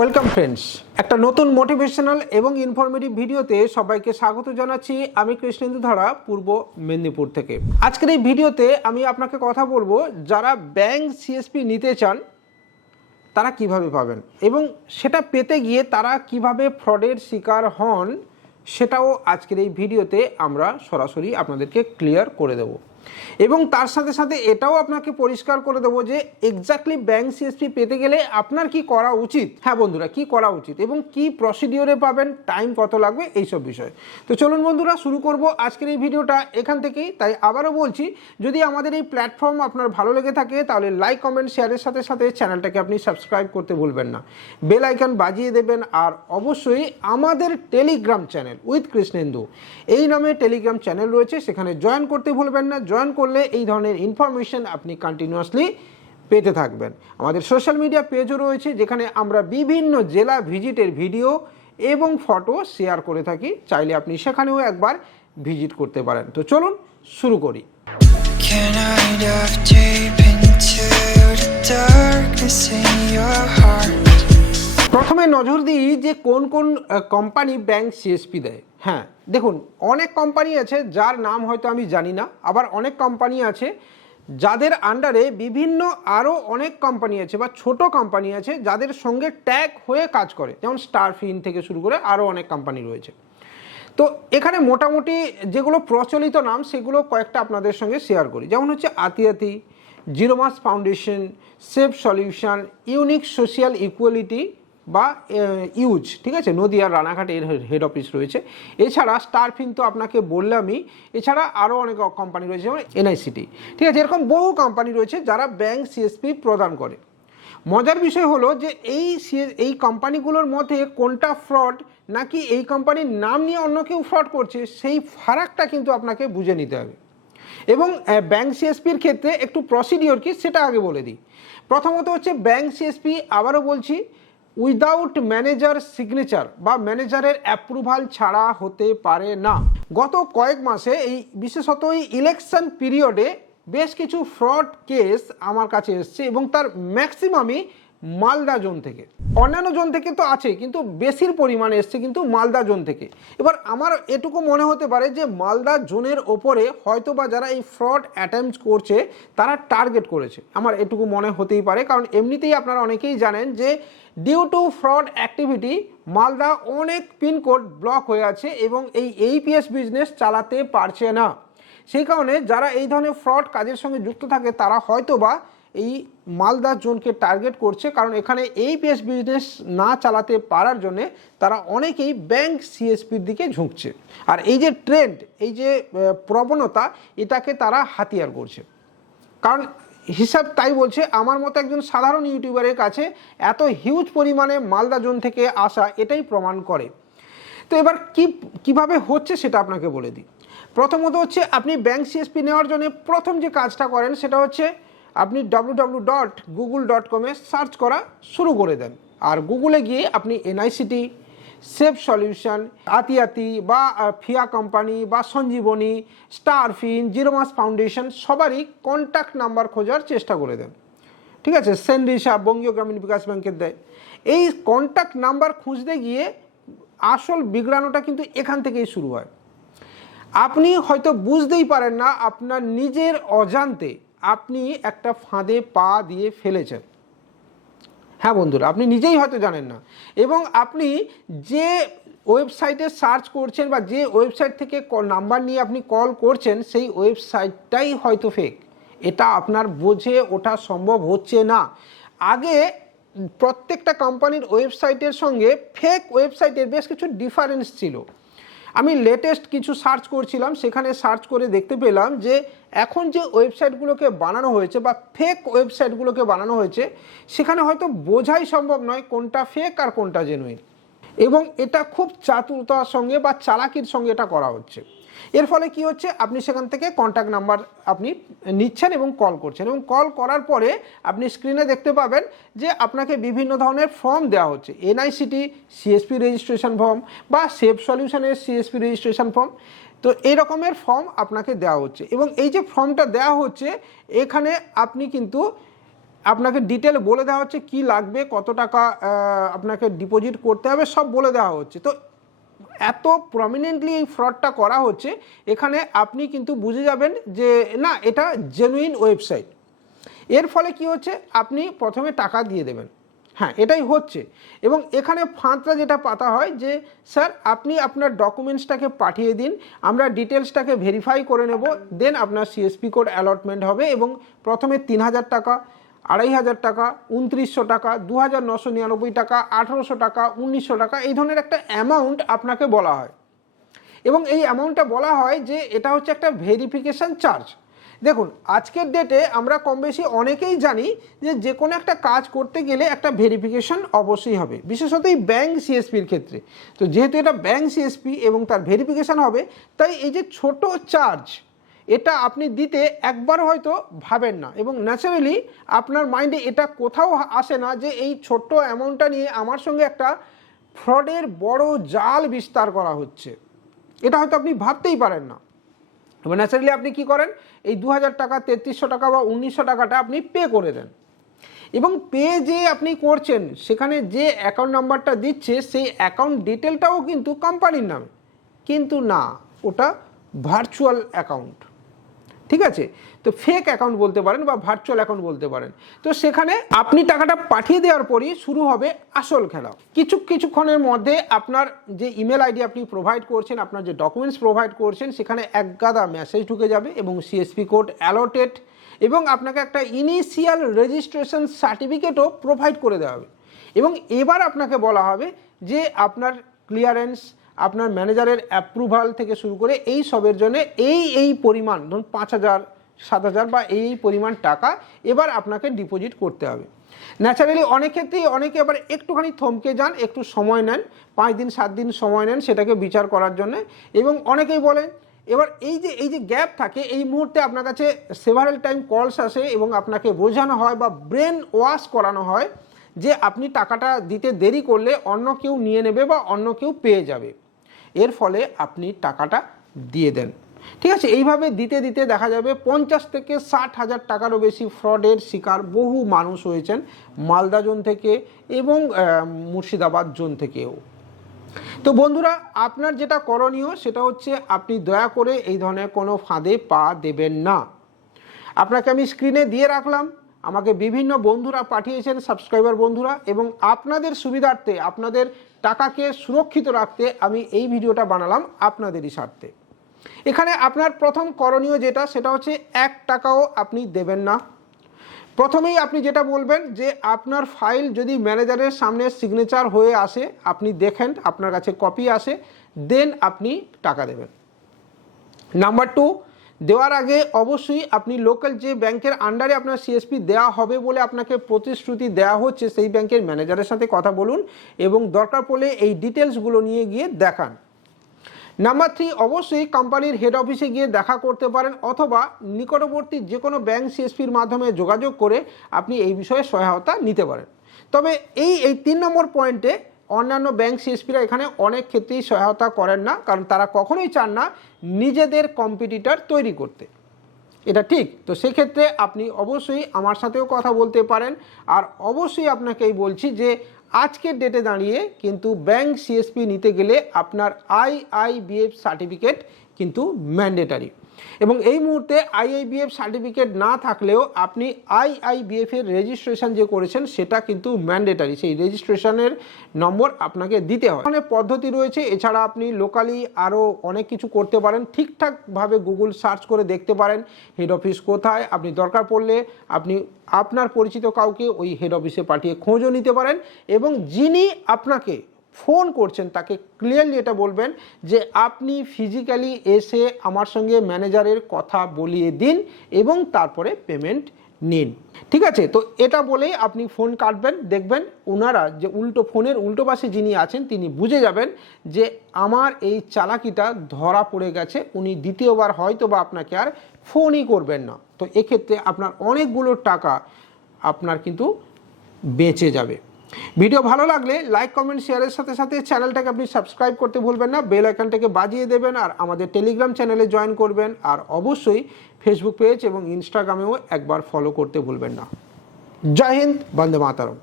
Welcome friends, একটা নতুন motivational এবং ইনফরমেটিভ ভিডিওতে সবাইকে স্বাগত জানাচ্ছি। আমি কৃষ্ণেন্দু ধারা, পূর্ব মেদিনীপুর থেকে। আজকের এই ভিডিওতে আমি আপনাকে কথা বলবো, যারা ব্যাংক সিএসপি নিতে চান তারা কিভাবে পাবেন এবং সেটা পেতে গিয়ে তারা কিভাবে ফ্রডের শিকার হন, সেটাও আজকের এই ভিডিওতে আমরা সরাসরি আপনাদেরকে ক্লিয়ার করে দেব। এবং তার সাথে সাথে এটাও আপনাকে পরিষ্কার করে দেবো যে এক্স্যাক্টলি ব্যাংক সিএসপি পেতে গেলে আপনার কি করা উচিত। হ্যাঁ বন্ধুরা, কি করা উচিত এবং কি প্রসিডিওরে পাবেন, টাইম কত লাগবে, এইসব বিষয়। তো চলুন বন্ধুরা, শুরু করব আজকের এই ভিডিওটা এখান থেকেই। তাই আবারও বলছি, যদি আমাদের এই প্ল্যাটফর্ম আপনার ভালো লেগে থাকে তাহলে লাইক, কমেন্ট, শেয়ারের সাথে সাথে চ্যানেলটাকে আপনি সাবস্ক্রাইব করতে ভুলবেন না, বেল আইকন বাজিয়ে দেবেন। আর অবশ্যই আমাদের টেলিগ্রাম চ্যানেল উইথ কৃষ্ণেন্দু এই নামে টেলিগ্রাম চ্যানেল রয়েছে, সেখানে জয়েন করতে ভুলবেন না। জয়েন করলে এই ধরনের ইনফরমেশন আপনি কন্টিনিউয়াসলি পেতে থাকবেন। আমাদের সোশ্যাল মিডিয়া পেজও রয়েছে, যেখানে আমরা বিভিন্ন জেলা ভিজিটের ভিডিও এবং ফটো শেয়ার করে থাকি। চাইলে আপনি সেখানেও একবার ভিজিট করতে পারেন। তো চলুন শুরু করি। প্রথমে নজর দিই যে কোন কোন কোম্পানি ব্যাংক সিএসপি দেয়। হ্যাঁ দেখুন, অনেক কোম্পানি আছে যার নাম হয়তো আমি জানি না, আবার অনেক কোম্পানি আছে যাদের আন্ডারে বিভিন্ন আরও অনেক কোম্পানি আছে বা ছোট কোম্পানি আছে যাদের সঙ্গে ট্যাগ হয়ে কাজ করে, যেমন স্টারফিন থেকে শুরু করে আরও অনেক কোম্পানি রয়েছে। তো এখানে মোটামুটি যেগুলো প্রচলিত নাম সেগুলো কয়েকটা আপনাদের সঙ্গে শেয়ার করি। যেমন হচ্ছে আতিয়াতি, জিরোমাস foundation, safe solution, unique social equality বা ইউজ, ঠিক আছে, নদিয়ার রানাঘাটে এর হেড অফিস রয়েছে। এছাড়া স্টারফিন তো আপনাকে বললামই, এছাড়া আরও অনেক কোম্পানি রয়েছে, যেমন এনআইসিটি, ঠিক আছে। এরকম বহু কোম্পানি রয়েছে যারা ব্যাংক সিএসপি প্রদান করে। মজার বিষয় হলো যে এই কোম্পানিগুলোর মধ্যে কোনটা ফ্রড, নাকি এই কোম্পানির নাম নিয়ে অন্য কেউ ফ্রড করছে, সেই ফারাকটা কিন্তু আপনাকে বুঝে নিতে হবে। এবং ব্যাংক সিএসপির ক্ষেত্রে একটু প্রসিডিওর কি সেটা আগে বলে দিই। প্রথমত হচ্ছে ব্যাংক সিএসপি, আবারও বলছি, উইদাউট ম্যানেজার সিগনেচার বা ম্যানেজারের অ্যাপ্রুভাল ছাড়া হতে পারে না। গত কয়েক মাসে এই বিশেষত এই ইলেকশন পিরিয়ডে বেশ কিছু ফ্রড কেস আমার কাছে এসছে এবং তার ম্যাক্সিমামই মালদা জোন থেকে। অন্যান্য জোন থেকে তো আছে, কিন্তু বেশির পরিমাণে এসছে কিন্তু মালদা জোন থেকে। এবার আমার এটুকু মনে হতে পারে যে মালদা জোনের ওপরে হয়তো বা যারা এই ফ্রড অ্যাটেম্পট করছে তারা টার্গেট করেছে, আমার এটুকু মনে হতেই পারে। কারণ এমনিতেই আপনারা অনেকেই জানেন যে due to fraud activity Malda অনেক পিনকোড ব্লক হয়ে আছে এবং এই এইপিএস বিজনেস চালাতে পারছে না। সেই কারণে যারা এই ধরনের ফ্রড কাজের সঙ্গে যুক্ত থাকে তারা হয়তো বা এই মালদা জোনকে টার্গেট করছে, কারণ এখানে এইপিএস বিজনেস না চালাতে পারার জন্যে তারা অনেকেই ব্যাংক সিএসপির দিকে ঝুঁকছে। আর এই যে ট্রেন্ড, এই যে প্রবণতা, এটাকে তারা হাতিয়ার করছে। কারণ হিসাব তাই বলছে, আমার মতো একজন সাধারণ ইউটিউবারের কাছে এত হিউজ পরিমাণে মালদা জোন থেকে আসা এটাই প্রমাণ করে। তো এবার কিভাবে হচ্ছে সেটা আপনাকে বলে দিই। প্রথমত হচ্ছে আপনি ব্যাংক সিএসপি নেওয়ার জন্য প্রথম যে কাজটা করেন সেটা হচ্ছে আপনি www.google.com সার্চ করা শুরু করে দেন। আর গুগলে গিয়ে আপনি এনআইসিটি, সেফ সলিউশন, আতিয়াতি বা ফিয়া কোম্পানি বা সঞ্জীবনী, স্টারফিন, জিরোমাস ফাউন্ডেশন সবারই কন্ট্যাক্ট নাম্বার খোঁজার চেষ্টা করে দেন, ঠিক আছে। সেনরিসা বঙ্গীয় গ্রামীণ বিকাশ ব্যাংকের দেয়। এই কন্ট্যাক্ট নাম্বার খুঁজতে গিয়ে আসল বিগড়ানোটা কিন্তু এখান থেকেই শুরু হয়। আপনি হয়তো বুঝতেই পারেন না, আপনার নিজের অজান্তে আপনি একটা ফাঁদে পা দিয়ে ফেলেছেন। হ্যাঁ বন্ধুরা, আপনি নিজেই হয়তো জানেন না, এবং আপনি যে ওয়েবসাইটে সার্চ করছেন বা যে ওয়েবসাইট থেকে নাম্বার নিয়ে আপনি কল করছেন সেই ওয়েবসাইটটাই হয়তো ফেক। এটা আপনার বোঝে ওঠা সম্ভব হচ্ছে না। আগে প্রত্যেকটা কোম্পানির ওয়েবসাইটের সঙ্গে ফেক ওয়েবসাইটের বেশ কিছু ডিফারেন্স ছিল। আমি লেটেস্ট কিছু সার্চ করছিলাম, সেখানে সার্চ করে দেখতে পেলাম যে এখন যে ওয়েবসাইটগুলোকে বানানো হয়েছে বা ফেক ওয়েবসাইটগুলোকে বানানো হয়েছে সেখানে হয়তো বোঝাই সম্ভব নয় কোনটা ফেক আর কোনটা জেনুইন, এবং এটা খুব চাতুরতার সঙ্গে বা চালাকির সঙ্গে এটা করা হচ্ছে। এর ফলে কি হচ্ছে, আপনি সেখান থেকে কন্ট্যাক্ট নাম্বার আপনি নিচ্ছেন এবং কল করছেন, এবং কল করার পরে আপনি স্ক্রিনে দেখতে পাবেন যে আপনাকে বিভিন্ন ধরনের ফর্ম দেওয়া হচ্ছে, এনআইসিটি সিএসপি রেজিস্ট্রেশন ফর্ম বা সেফ সলিউশনের সিএসপি রেজিস্ট্রেশন ফর্ম। তো এই রকমের ফর্ম আপনাকে দেওয়া হচ্ছে, এবং এই যে ফর্মটা দেওয়া হচ্ছে এখানে আপনি কিন্তু আপনাকে ডিটেল বলে দেওয়া হচ্ছে কি লাগবে, কত টাকা আপনাকে ডিপোজিট করতে হবে, সব বলে দেওয়া হচ্ছে। তো এত প্রমিনেন্টলি এই ফ্রডটা করা হচ্ছে, এখানে আপনি কিন্তু বুঝে যাবেন যে না, এটা জেনুইন ওয়েবসাইট। এর ফলে কি হচ্ছে, আপনি প্রথমে টাকা দিয়ে দেবেন, হ্যাঁ এটাই হচ্ছে। এবং এখানে ফাঁদটা যেটা পাতা হয় যে স্যার আপনি আপনার ডকুমেন্টসটাকে পাঠিয়ে দিন, আমরা ডিটেলসটাকে ভেরিফাই করে নেব, দেন আপনার সিএসপি কোড অ্যালটমেন্ট হবে। এবং প্রথমে 3000 টাকা, 2500 টাকা, 2900 টাকা, 2999 টাকা, 1800 টাকা, 1900 টাকা, এই ধরনের একটা অ্যামাউন্ট আপনাকে বলা হয়। এবং এই অ্যামাউন্টটা বলা হয় যে এটা হচ্ছে একটা ভেরিফিকেশান চার্জ। দেখুন আজকের ডেটে আমরা কম বেশি অনেকেই জানি যে কোনো একটা কাজ করতে গেলে একটা ভেরিফিকেশন অবশ্যই হবে, বিশেষত এই ব্যাঙ্ক সিএসপির ক্ষেত্রে। তো যেহেতু এটা ব্যাঙ্ক সিএসপি এবং তার ভেরিফিকেশান হবে, তাই এই যে ছোট চার্জ এটা আপনি দিতে একবার হয়তো ভাবেন না, এবং ন্যাচারালি আপনার মাইন্ডে এটা কোথাও আসে না যে এই ছোট্ট অ্যামাউন্টটা নিয়ে আমার সঙ্গে একটা ফ্রডের বড় জাল বিস্তার করা হচ্ছে, এটা হয়তো আপনি ভাবতেই পারেন না। এবার ন্যাচারালি আপনি কি করেন, এই 2000 টাকা, 3300 টাকা বা 1900 টাকাটা আপনি পে করে দেন। এবং পে যে আপনি করছেন সেখানে যে অ্যাকাউন্ট নাম্বারটা দিচ্ছে সেই অ্যাকাউন্ট ডিটেলটাও কিন্তু কোম্পানির নামে, কিন্তু না, ওটা ভার্চুয়াল অ্যাকাউন্ট, ঠিক আছে? তো ফেক অ্যাকাউন্ট বলতে পারেন বা ভার্চুয়াল অ্যাকাউন্ট বলতে পারেন। তো সেখানে আপনি টাকাটা পাঠিয়ে দেওয়ার পরই শুরু হবে আসল খেলা। কিছুক্ষণের মধ্যে আপনার যে ইমেল আইডি আপনি প্রোভাইড করছেন, আপনার যে ডকুমেন্টস প্রোভাইড করছেন, সেখানে এক গাদা মেসেজ ঢুকে যাবে এবং সিএসপি কোড অ্যালটেড, এবং আপনাকে একটা ইনিশিয়াল রেজিস্ট্রেশন সার্টিফিকেটও প্রোভাইড করে দেওয়া হবে। এবং এবার আপনাকে বলা হবে যে আপনার ক্লিয়ারেন্স, আপনার ম্যানেজারের অ্যাপ্রুভাল থেকে শুরু করে এই সবের জন্য এই পরিমাণ, ধরুন 5000, 7000 বা এই পরিমাণ টাকা এবার আপনাকে ডিপোজিট করতে হবে। ন্যাচারালি অনেক ক্ষেত্রেই অনেকে আবার একটুখানি থমকে যান, একটু সময় নেন, 5 দিন 7 দিন সময় নেন সেটাকে বিচার করার জন্য। এবং অনেকেই বলেন, এবার এই যে গ্যাপ থাকে, এই মুহূর্তে আপনার কাছে সেভারেল টাইম কলস আসে এবং আপনাকে বোঝানো হয় বা ব্রেন ওয়াশ করানো হয় যে আপনি টাকাটা দিতে দেরি করলে অন্য কেউ নিয়ে নেবে বা অন্য কেউ পেয়ে যাবে। এর ফলে আপনি টাকাটা দিয়ে দেন, ঠিক আছে? এইভাবে দিতে দিতে দেখা যাবে 50 থেকে 60,000 টাকারও বেশি ফ্রডের শিকার বহু মানুষ হয়েছেন, মালদা জোন থেকে এবং মুর্শিদাবাদ জোন থেকেও। তো বন্ধুরা, আপনার যেটা করণীয় সেটা হচ্ছে আপনি দয়া করে এই ধরনের কোনো ফাঁদে পা দেবেন না। আপনাকে আমি স্ক্রিনে দিয়ে রাখলাম, আমাকে বিভিন্ন বন্ধুরা পাঠিয়েছেন, সাবস্ক্রাইবার বন্ধুরা, এবং আপনাদের সুবিধার্থে, আপনাদের টাকাকে সুরক্ষিত রাখতে আমি এই ভিডিওটা বানালাম আপনাদেরই স্বার্থে। এখানে আপনার প্রথম করণীয় যেটা, সেটা হচ্ছে 1 টাকাও আপনি দেবেন না। প্রথমেই আপনি যেটা বলবেন যে আপনার ফাইল যদি ম্যানেজারের সামনে সিগনেচার হয়ে আসে, আপনি দেখেন আপনার কাছে কপি আসে, দেন আপনি টাকা দেবেন। নাম্বার 2, দেওয়ার আগে অবশ্যই আপনি লোকাল যে ব্যাংকের আন্ডারে আপনার সিএসপি দেওয়া হবে বলে আপনাকে প্রতিশ্রুতি দেওয়া হচ্ছে, সেই ব্যাংকের ম্যানেজারের সাথে কথা বলুন এবং দরকার পড়লে এই ডিটেলসগুলো নিয়ে গিয়ে দেখান। নাম্বার 3, অবশ্যই কোম্পানির হেড অফিসে গিয়ে দেখা করতে পারেন, অথবা নিকটবর্তী যে কোনো ব্যাংক সিএসপির মাধ্যমে যোগাযোগ করে আপনি এই বিষয়ে সহায়তা নিতে পারেন। তবে এই 3 নম্বর পয়েন্টে অন্যান্য ব্যাংক সিএসপিরা এখানে অনেক ক্ষেত্রেই সহায়তা করেন না, কারণ তারা কখনোই চান না নিজেদের কম্পিটিটর তৈরি করতে, এটা ঠিক। তো সেক্ষেত্রে আপনি অবশ্যই আমার সাথেও কথা বলতে পারেন। আর অবশ্যই আপনাকেই বলছি যে আজকের ডেটে দাঁড়িয়ে কিন্তু ব্যাংক সিএসপি নিতে গেলে আপনার আইআইবিএফ সার্টিফিকেট কিন্তু ম্যান্ডেটারি, এবং এই মুহূর্তে আইআইবিএফ সার্টিফিকেট না থাকলেও আপনি আইআইবিএফ এর রেজিস্ট্রেশন যে করেছেন সেটা কিন্তু ম্যান্ডেটারি, সেই রেজিস্ট্রেশনের নম্বর আপনাকে দিতে হয়। অনেক পদ্ধতি রয়েছে, এছাড়া আপনি লোকালি আরও অনেক কিছু করতে পারেন। ঠিকঠাকভাবে গুগল সার্চ করে দেখতে পারেন হেড অফিস কোথায়, আপনি দরকার পড়লে আপনি আপনার পরিচিত কাউকে ওই হেড অফিসে পাঠিয়ে খোঁজও নিতে পারেন, এবং যিনি আপনাকে ফোন করছেন তাকে ক্লিয়ারলি এটা বলবেন যে আপনি ফিজিক্যালি এসে আমার সঙ্গে ম্যানেজারের কথা বলিয়ে দিন এবং তারপরে পেমেন্ট নিন, ঠিক আছে? তো এটা বলেই আপনি ফোন কাটবেন, দেখবেন ওনারা যে ফোনের উল্টো পাশে যিনি আছেন তিনি বুঝে যাবেন যে আমার এই চালাকিটা ধরা পড়ে গেছে, উনি দ্বিতীয়বার হয়তো বা আপনাকে আর ফোনই করবেন না। তো এক্ষেত্রে আপনার অনেকগুলো টাকা আপনার কিন্তু বেঁচে যাবে। ভিডিও ভালো লাগলে লাইক, কমেন্ট, শেয়ারের সাথে সাথে চ্যানেলটাকে আপনি সাবস্ক্রাইব করতে ভুলবেন না, বেল আইকনটাকে বাজিয়ে দেবেন, আর আমাদের টেলিগ্রাম চ্যানেলে জয়েন করবেন, আর অবশ্যই ফেসবুক পেজ এবং ইনস্টাগ্রামেও একবার ফলো করতে ভুলবেন না। জয় হিন্দ, বন্দে মাতরম।